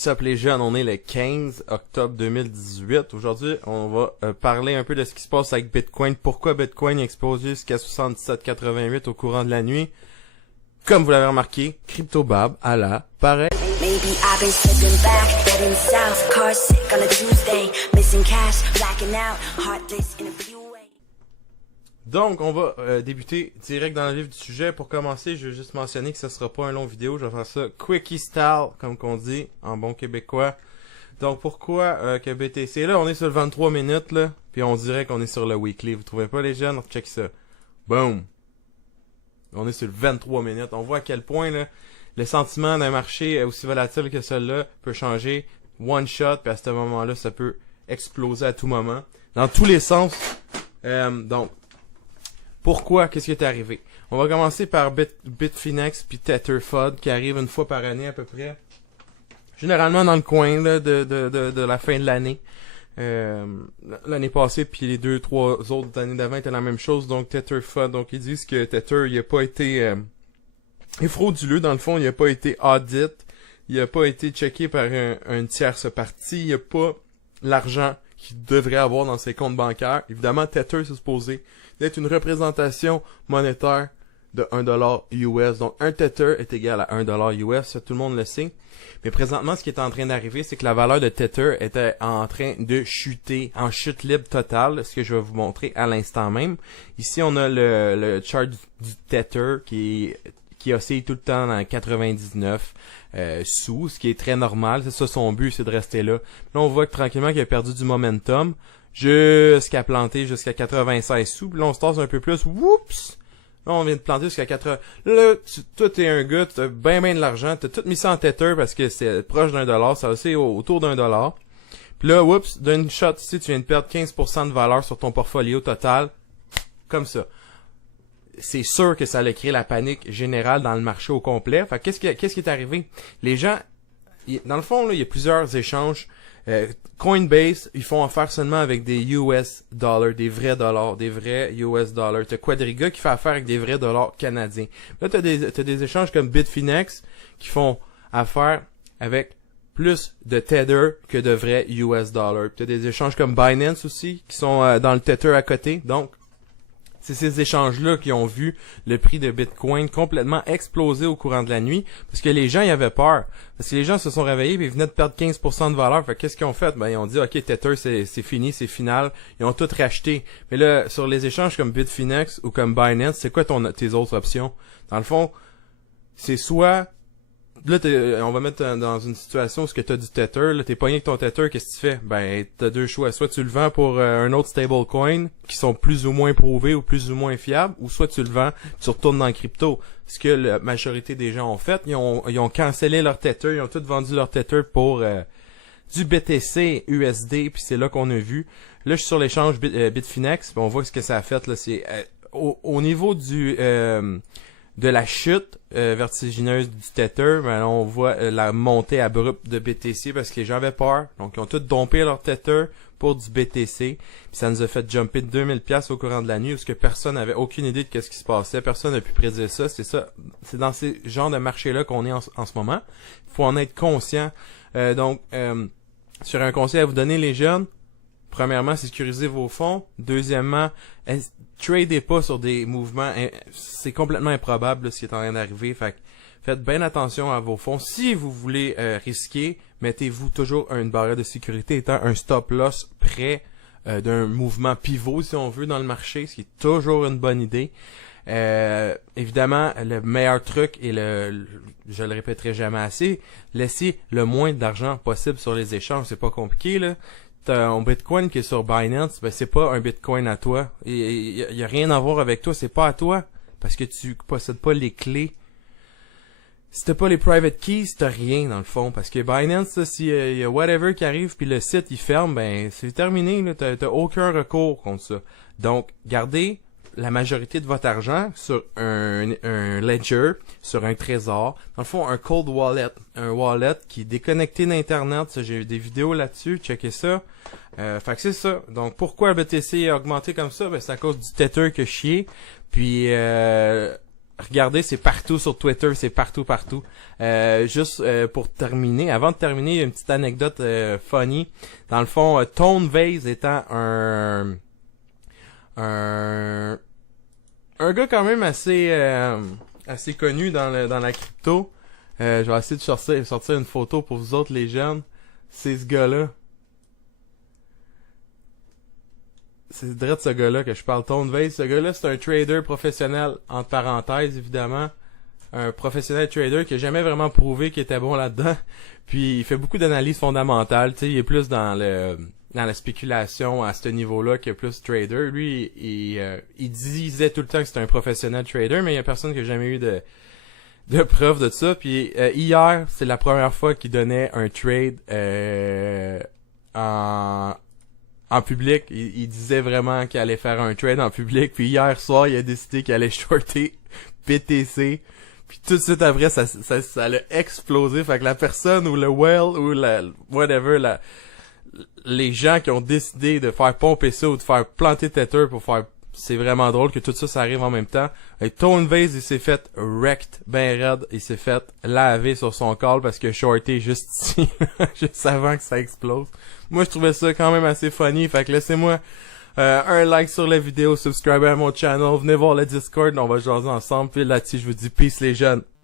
Sup les jeunes, on est le 15 octobre 2018. Aujourd'hui, on va parler un peu de ce qui se passe avec Bitcoin. Pourquoi Bitcoin a explosé jusqu'à 77,88 au courant de la nuit. Comme vous l'avez remarqué, CryptoBab à la pareil. Donc, on va débuter direct dans le vif du sujet. Pour commencer, je veux juste mentionner que ce sera pas un long vidéo. Je vais faire ça quickie style, comme qu'on dit en bon québécois. Donc, pourquoi que BTC? Là, on est sur le 23 minutes, là. Puis on dirait qu'on est sur le weekly. Vous trouvez pas, les jeunes? Check ça. Boom! On est sur le 23 minutes. On voit à quel point, là, le sentiment d'un marché aussi volatile que celui-là peut changer one shot. Puis à ce moment-là, ça peut exploser à tout moment. Dans tous les sens. Donc, pourquoi? Qu'est-ce qui est arrivé? On va commencer par Bitfinex puis Tetherfod qui arrive une fois par année à peu près. Généralement dans le coin là, de la fin de l'année. L'année passée puis les 2-3 autres années d'avant étaient la même chose. Donc Tetherfod, donc ils disent que Tether il a pas été frauduleux dans le fond, il a pas été audit, il a pas été checké par un tierce partie, il a pas l'argent qu'il devrait avoir dans ses comptes bancaires. Évidemment, Tether c'est supposé d'être une représentation monétaire de 1$ US. Donc, un Tether est égal à 1$ US, ça, tout le monde le sait. Mais présentement, ce qui est en train d'arriver, c'est que la valeur de Tether était en train de chuter, en chute libre totale, ce que je vais vous montrer à l'instant même. Ici, on a le chart du Tether qui oscille tout le temps dans 99 sous, ce qui est très normal. C'est ça son but, c'est de rester là. Là, on voit que tranquillement qu'il a perdu du momentum jusqu'à planter jusqu'à 96 sous. Puis là, on se tasse un peu plus. Oups! Là, on vient de planter jusqu'à 80. Là, toi, t'es un gars, t'as bien de l'argent. T'as tout mis ça en Tether parce que c'est proche d'$. Ça aussi autour d'$. Puis là, oups, d'une shot ici, tu viens de perdre 15% de valeur sur ton portfolio total. Comme ça. C'est sûr que ça allait créer la panique générale dans le marché au complet. Fait qu'est-ce qui est arrivé? Les gens, dans le fond, là, il y a plusieurs échanges. Coinbase, ils font affaire seulement avec des US dollars, des vrais dollars, des vrais US dollars. T'as Quadriga qui fait affaire avec des vrais dollars canadiens. Là, t'as des échanges comme Bitfinex qui font affaire avec plus de Tether que de vrais US dollars. T'as des échanges comme Binance aussi qui sont dans le Tether à côté. Donc, c'est ces échanges-là qui ont vu le prix de Bitcoin complètement exploser au courant de la nuit parce que les gens y avaient peur. Parce que les gens se sont réveillés et ils venaient de perdre 15% de valeur. Fait qu'est-ce qu'ils ont fait? Ben, ils ont dit, OK, Tether, c'est fini, c'est final. Ils ont tout racheté. Mais là, sur les échanges comme Bitfinex ou comme Binance, c'est quoi tes autres options? Dans le fond, c'est soit... Là, on va mettre dans une situation où ce que t'as du Tether, là, t'es pogné avec ton Tether, qu'est-ce que tu fais? Ben, t'as deux choix. Soit tu le vends pour un autre stablecoin, qui sont plus ou moins prouvés ou plus ou moins fiables, ou soit tu le vends, tu retournes dans le crypto. Ce que la majorité des gens ont fait, ils ont cancellé leur Tether, ils ont tout vendu leur Tether pour du BTC USD, puis c'est là qu'on a vu. Là, je suis sur l'échange Bitfinex, puis on voit ce que ça a fait, là, c'est au niveau de la chute vertigineuse du Tether, ben on voit la montée abrupte de BTC parce que les gens avaient peur. Donc, ils ont tous dompé leur Tether pour du BTC. Puis ça nous a fait jumper de 2000$ au courant de la nuit parce que personne n'avait aucune idée de ce qui se passait. Personne n'a pu prédire ça. C'est ça. C'est dans ces genres de marchés-là qu'on est en ce moment. Il faut en être conscient. Donc, sur un conseil à vous donner, les jeunes, premièrement, sécurisez vos fonds. Deuxièmement, tradez pas sur des mouvements, c'est complètement improbable là, ce qui est en train d'arriver. Fait que faites bien attention à vos fonds. Si vous voulez risquer, mettez-vous toujours une barrière de sécurité étant un stop loss près d'un mouvement pivot si on veut dans le marché, ce qui est toujours une bonne idée. Évidemment, le meilleur truc et je le répéterai jamais assez, laissez le moins d'argent possible sur les échanges. C'est pas compliqué là. Un Bitcoin qui est sur Binance, ben c'est pas un Bitcoin à toi. Il y a rien à voir avec toi, c'est pas à toi parce que tu possèdes pas les clés. Si t'as pas les private keys, t'as rien dans le fond parce que Binance, là, si y a whatever qui arrive puis le site il ferme, ben c'est terminé là, t'as aucun recours contre ça. Donc, gardez la majorité de votre argent sur un ledger, sur un trésor. Dans le fond, un cold wallet. Un wallet qui est déconnecté d'Internet. Ça, j'ai eu des vidéos là-dessus. Checkez ça. Fait que c'est ça. Donc, pourquoi le BTC a augmenté comme ça? Ben, c'est à cause du Tether que chier. Puis, regardez, c'est partout sur Twitter, c'est partout. Juste pour terminer, avant de terminer, il y a une petite anecdote funny. Dans le fond, Tone Vase étant un gars quand même assez connu dans la crypto. Je vais essayer de sortir une photo pour vous autres les jeunes. C'est ce gars-là. C'est direct ce gars-là que je parle. Tone Vase. Ce gars-là, c'est un trader professionnel, entre parenthèses, évidemment. Un professionnel trader qui a jamais vraiment prouvé qu'il était bon là-dedans. Puis, il fait beaucoup d'analyses fondamentales. Tu sais, il est plus dans la spéculation à ce niveau-là que plus trader. Lui, il disait tout le temps que c'était un professionnel trader, mais il y a personne qui a jamais eu de preuve de ça. Puis, hier, c'est la première fois qu'il donnait un trade en public. Il disait vraiment qu'il allait faire un trade en public. Puis hier soir, il a décidé qu'il allait shorter BTC. Puis tout de suite après, ça l'a explosé. Fait que la personne ou le whale ou les gens qui ont décidé de faire pomper ça ou de faire planter Tether pour faire... C'est vraiment drôle que tout ça arrive en même temps. Et Tone Vase, il s'est fait wrecked, ben raide. Il s'est fait laver sur son call parce que shorté juste ici, juste avant que ça explose. Moi, je trouvais ça quand même assez funny. Fait que laissez-moi un like sur la vidéo, subscribez à mon channel, venez voir le Discord, on va jaser ensemble. Puis là-dessus, je vous dis peace les jeunes.